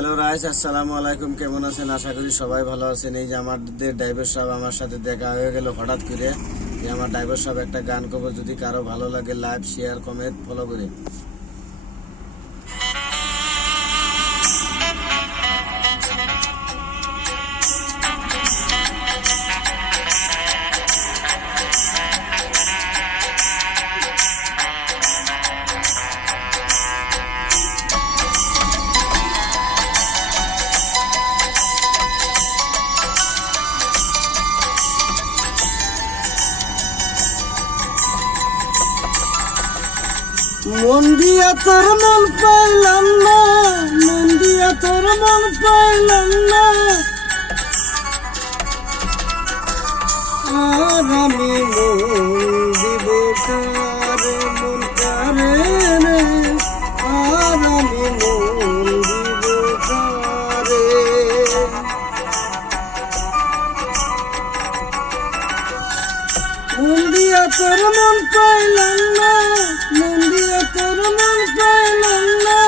Hello rice, আসসালামু আলাইকুম। কেমন আছেন? আশা করি সবাই ভালো আছেন। এই যে আমাদের ড্রাইভার সাহেব আমার সাথে দেখা হয়ে গেল হঠাৎ করে। যে আমার ড্রাইভার সাহেব একটা গান করবো, যদি কারো ভালো লাগে লাইক, শেয়ার, কমেন্ট, ফলো করে। মন দিয়া তোর মন পাইলাম না, মন দিয়া তোর মন পাইলাম না, আর আমি মন দিব কারে, মন কারে রে, আর আমি মন দিব কারে। মন দিয়া তোর মন পাইলাম না, মন দিয়া তোর মন পাইলাম না,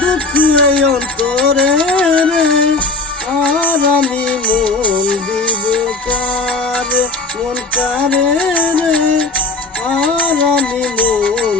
দুঃখ এই অন্তরে রে, আর আমি মন দিব কারে, মন কারে রে, আর আমি মন